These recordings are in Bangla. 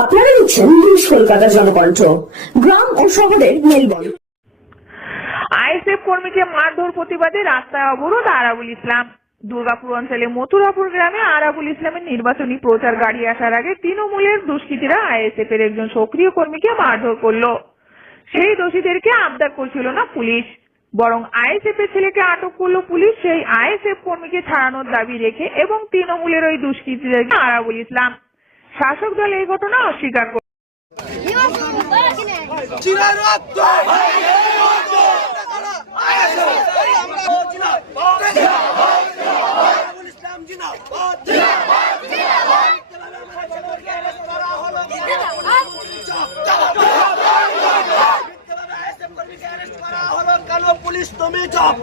আপনারা দেখছেন নিউজ কলকাতা জনকণ্ঠ, গ্রাম ও শহরের মেলবন্ধন। আইএসএফ কর্মীকে মারধর প্রতিবাদে রাস্তায় অবরোধ আরাবুল ইসলাম। দুর্গাপুর অঞ্চলে মথুরাপুর গ্রামে আরাবুল ইসলামের নির্বাচনী প্রচার গাড়ি আসার আগে তৃণমূলের দুষ্কৃতীরা আইএসএফ এর একজন সক্রিয় কর্মীকে মারধর করলো। সেই দোষীদেরকে আবদার করছিল না পুলিশ, বরং আইএসএফ এর ছেলেকে আটক করলো পুলিশ সেই আইএসএফ কর্মীকে ছাড়ানোর দাবি রেখে এবং তৃণমূলের ওই দুষ্কৃতীদেরকে আরাবুল ইসলাম। শাসক দল এই ঘটনা অস্বীকার করে। পুলিশ তুমি জব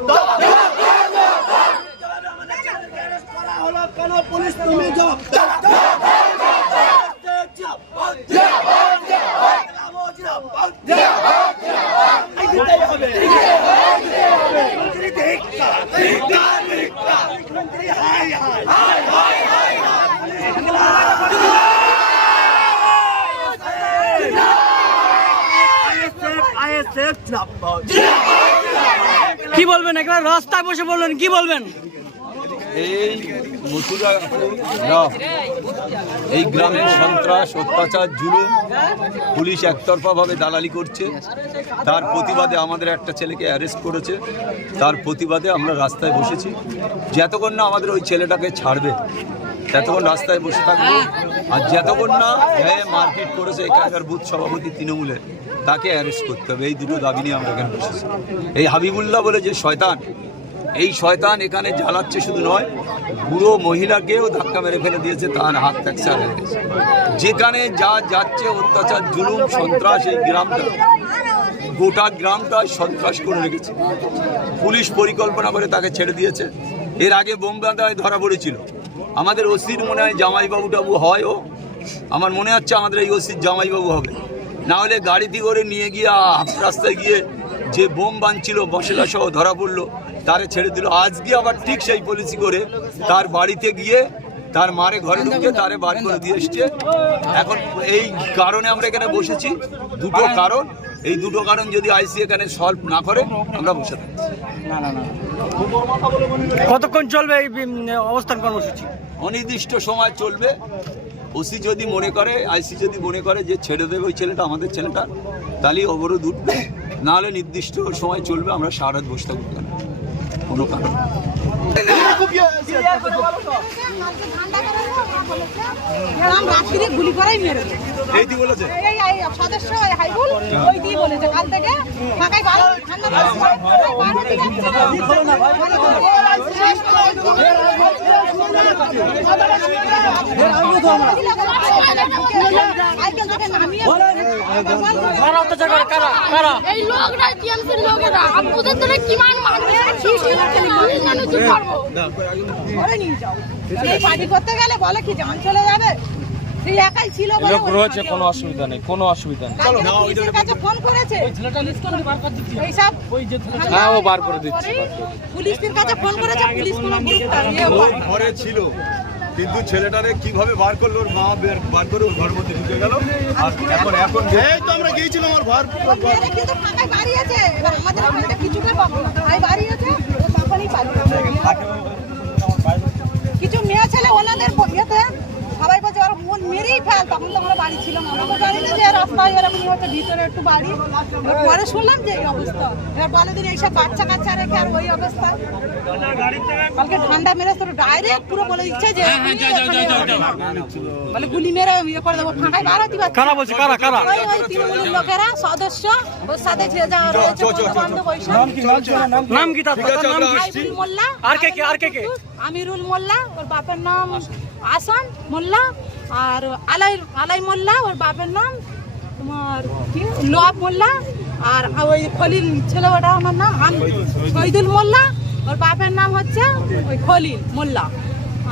পুলিশ তুমি জব কি বলবেন? একবার রাস্তায় বসে বলবেন, কি বলবেন? এই মথুরাপুর গ্রাম, এই গ্রামের সন্ত্রাস, অত্যাচার, জুলুম পুলিশ একতরফাভাবে দালালি করছে। তার প্রতিবাদে আমাদের একটা ছেলেকে অ্যারেস্ট করেছে। তার প্রতিবাদে আমরা রাস্তায় বসেছি। যতক্ষণ না আমাদের ওই ছেলেটাকে ছাড়বে ততক্ষণ রাস্তায় বসে থাকবো। আর যতক্ষণ না মারপিট করেছে এখানকার বুথ সভাপতি তৃণমূলের, তাকে অ্যারেস্ট করতে হবে। এই দুটো দাবি নিয়ে আমরা এখানে বসেছি। এই হাবিবুল্লাহ বলে যে শয়তান, এই শয়তান এখানে জ্বালাচ্ছে শুধু নয়, বুড়ো মহিলাকেও ধাক্কা মেরে ফেলে দিয়েছে, তার হাত ফ্র্যাকচার হয়ে গেছে। যেখানে যা যাচ্ছে অত্যাচার, জুলুম, সন্ত্রাস, এই গ্রামটা, গোটা গ্রামটা সন্ত্রাস করে রেখেছে। পুলিশ পরিকল্পনা করে তাকে ছেড়ে দিয়েছে। এর আগে বোমবাঁধায় ধরা পড়েছিল। আমাদের ওসির মনে হয় জামাইবাবু টাবু হয়, ও আমার মনে হচ্ছে আমাদের এই ওসির জামাইবাবু হবে। না হলে গাড়িতে করে নিয়ে গিয়ে রাস্তায় গিয়ে যে বোম বাঁধছিল মশলা সহ ধরা পড়লো, তারে ছেড়ে দিল। আজকে আবার ঠিক সেই পলিসি করে তার বাড়িতে গিয়ে তার মারে ঘরে ঢুকে তারে বার করে দিয়ে এসছে। এখন এই কারণে আমরা এখানে বসেছি। দুটো কারণ, এই দুটো কারণ যদি আইসি এখানে সলভ না করে আমরা বসে থাকি। কতক্ষণ চলবে এই অবস্থান কর্মসূচি? অনির্দিষ্ট সময় চলবে। ওসি যদি মনে করে, আইসি যদি মনে করে যে ছেড়ে দেবে ওই ছেলেটা, আমাদের ছেলেটা, তাহলেই অবরোধ উঠবে। নাহলে নির্দিষ্ট সময় চলবে। আমরা সারা রাত বসে থাকবো, কোনো কারণ। গুলি করাই মেরেছে সদস্য হাইবুল, ওই দিয়ে বলেছে কাল থেকে ফাঁকাই এই লোকরা টিএমসির লোকেরা আপনাদের তো কিমান মানুষ পার্টি করতে গেলে বলে কি জান চলে যাবে, একাই ছিল রয়েছে, কোনো অসুবিধা নেই, কোনো অসুবিধা নেই। পুলিশের কাছে ফোন করেছে, এইসব হ্যাঁ ও বার করে দিচ্ছে। পুলিশের কাছে ফোন করেছে, পুলিশ কোনো ঘরে ছিল, কিন্তু ছেলেটারে কিভাবে বার করলো, ওর মা বার করে ওর ঘরের মধ্যে ঢুকে গেল। আর এখন এই তো আমরা গিয়েছিলাম, ওর ঘর কিন্তু ফাঁকাই বাড়ি আছে, আমাদের ওখানে কিছুটা বাড়ি আছে, তখনই পারি। কিছু মেয়ে ছেলে ওনাদের ইয়েতে সবাই বলছে ওরা মন মেরেই ফেল, তখন তো আমরা বাড়ি ছিলাম, আমরা জানি না যে রাস্তায় এরকম হচ্ছে ভিতরে একটু বাড়ি। পরে শুনলাম যে এই অবস্থা, এবার বলে দিন এইসব বাচ্চা কাচ্চা রেখে আর ওই অবস্থা। কালকে ঠান্ডা মেরে তোর ডাইরেক্ট পুরো বলে দিচ্ছে যে বলে গুলি মেরে ইয়ে করে দেবো, ফাঁকায় বার হতে পারছে। কারা বলছে? কারা কারা? ওই তৃণমূলের লোকেরা, সদস্য, ওর সাথে যে যাওয়া রয়েছে বন্ধু বৈশাখ। নাম কি তার? আইবুল মোল্লা, আর কে কে? আর কে কে? আমিরুল মোল্লা, ওর বাপের নাম আসান মোল্লা, আর আলাই মোল্লা, ওর বাপের নাম তোমার কি লোয়াব মোল্লা, আর ওই খলিল ছেলে, ওটা আমার নাম শহীদুল মোল্লা, ওর বাপের নাম হচ্ছে ওই খলিল মোল্লা,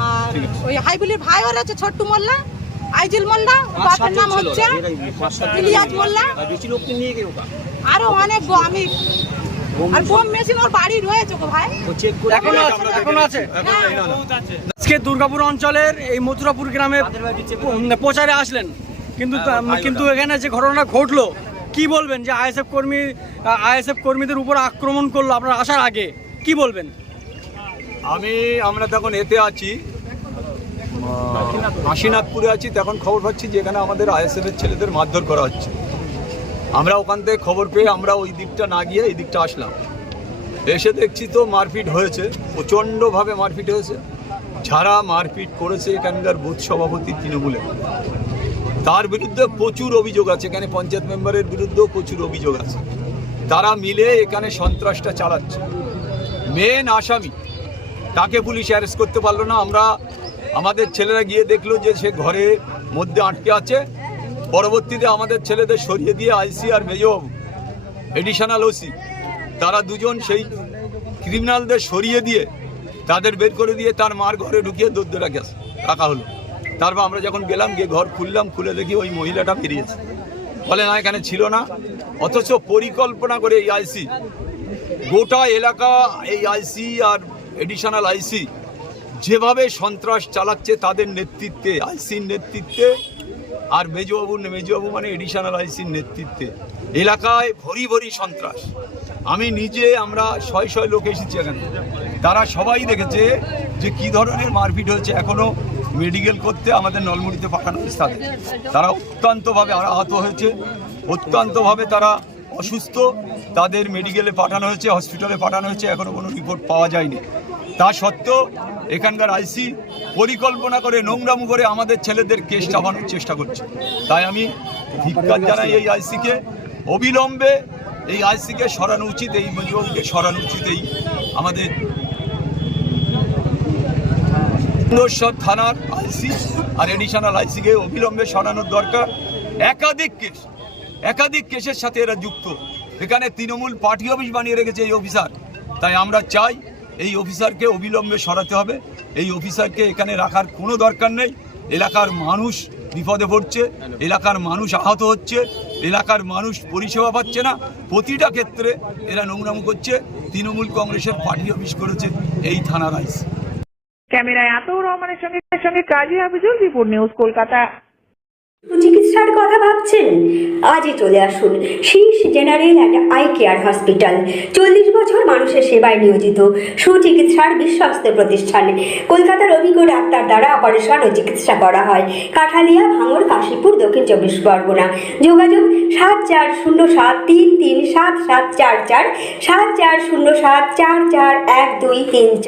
আর ওই হাইবুলের ভাই ওর হচ্ছে ছোট্টু মোল্লা, আইজুল মোল্লা, বাপের নাম হচ্ছে ইলিয়াস মোল্লা, আরো অনেক আমি আর বোম মেশিন ওর বাড়ি রয়েছে গো ভাই। এখনো আছে। আজকে দুর্গাপুর অঞ্চলের এই মথুরাপুর গ্রামে প্রচারে আসলেন, কিন্তু এখানে যে ঘটনা ঘটলো, কি বলবেন? যে আইএসএফ কর্মীদের উপর আক্রমণ করলো আপনার আসার আগে, কি বলবেন? আমরা তখন এতে আছি, কাশীনাথপুরে আছি, তখন খবর পাচ্ছি যে এখানে আমাদের আইএসএফ এর ছেলেদের মারধর করা হচ্ছে। আমরা ওখান থেকে খবর পেয়ে আমরা ওই দিকটা না গিয়ে এই দিকটা আসলাম। এসে দেখছি তো মারপিট হয়েছে, প্রচণ্ডভাবে মারপিট হয়েছে। যারা মারপিট করেছে এখানকার বুথ সভাপতি তৃণমূলের, তার বিরুদ্ধে প্রচুর অভিযোগ আছে। এখানে পঞ্চায়েত মেম্বারের বিরুদ্ধেও প্রচুর অভিযোগ আছে। তারা মিলে এখানে সন্ত্রাসটা চালাচ্ছে। মেন আসামি তাকে পুলিশ অ্যারেস্ট করতে পারলো না। আমাদের ছেলেরা গিয়ে দেখলো যে সে ঘরের মধ্যে আটকে আছে। পরবর্তীতে আমাদের ছেলেদের সরিয়ে দিয়ে আইসি আর মেজবাবু, এডিশনাল ওসি, তারা দুজন সেই ক্রিমিনালদের সরিয়ে দিয়ে তাদের বের করে দিয়ে তার মার ঘরে ঢুকিয়ে দৌড়ে রাখা হলো। তারপর আমরা যখন গেলাম, গিয়ে ঘর খুললাম, খুলে দেখি ওই মহিলাটা বেরিয়েছে। বলে না, এখানে ছিল না। অথচ পরিকল্পনা করে এই আইসি, গোটা এলাকা, এই আইসি আর এডিশনাল আইসি যেভাবে সন্ত্রাস চালাচ্ছে তাদের নেতৃত্বে, আইসির নেতৃত্বে, আর মেজবাবু মানে এডিশনাল আইসির নেতৃত্বে এলাকায় ভরি ভরি সন্ত্রাস। আমি নিজে, আমরা শয় লোক এসেছি এখানে, তারা সবাই দেখেছে যে কি ধরনের মারপিট হয়েছে। এখনো মেডিকেল করতে আমাদের নলমুড়িতে পাঠানো হয়েছে তাদের। তারা অত্যন্তভাবে আহত হয়েছে, অত্যন্তভাবে তারা অসুস্থ। তাদের মেডিকেলে পাঠানো হয়েছে, হসপিটালে পাঠানো হয়েছে, এখনো কোনো রিপোর্ট পাওয়া যায়নি। তা সত্ত্বেও এখানকার আইসি পরিকল্পনা করে, নোংরামু করে আমাদের ছেলেদের কেস চাপানোর চেষ্টা করছে। তাই আমি ধিক্কার জানাই এই আইসিকে। অবিলম্বে এই আইসিকে সরানো উচিত, এই মেজবাবুকে সরানো উচিত। এই আমাদের সুন্দরসর থানার আইসি আর এডিশনাল আইসিকে অবিলম্বে সরানোর দরকার। একাধিক কেসের সাথে এরা যুক্ত। এখানে তৃণমূল পার্টি অফিস বানিয়ে রেখেছে এই অফিসার। তাই আমরা চাই এই অফিসারকে অবিলম্বে সরাতে হবে। এই অফিসারকে এখানে রাখার কোনো দরকার নেই। এলাকার মানুষ বিপদে পড়ছে, এলাকার মানুষ আহত হচ্ছে, এলাকার মানুষ পরিষেবা পাচ্ছে না। প্রতিটা ক্ষেত্রে এরা নোংরামু করছে। তৃণমূল কংগ্রেসের পার্টি অফিস করেছে এই থানার আইসি। ক্যামেরায় আতর রহমানের সঙ্গে কাজী হাফিজুল, রিপোর্ট নিউজ, কলকাতা। চিকিৎসার কথা ভাবছেন? আজই চলে আসুন শীর্ষ general and eye care hospital. 40 বছর মানুষের সেবায় নিয়োজিত সুচিকিৎসার বিশ্বস্ত প্রতিষ্ঠান। কলকাতার অভিজ্ঞ ডাক্তার দ্বারা অপারেশন ও চিকিৎসা করা হয়। কাঠালিয়া, ভাঙড়, কাশীপুর, দক্ষিণ 24 পরগনা। যোগাযোগ 7407337744, 7407441234।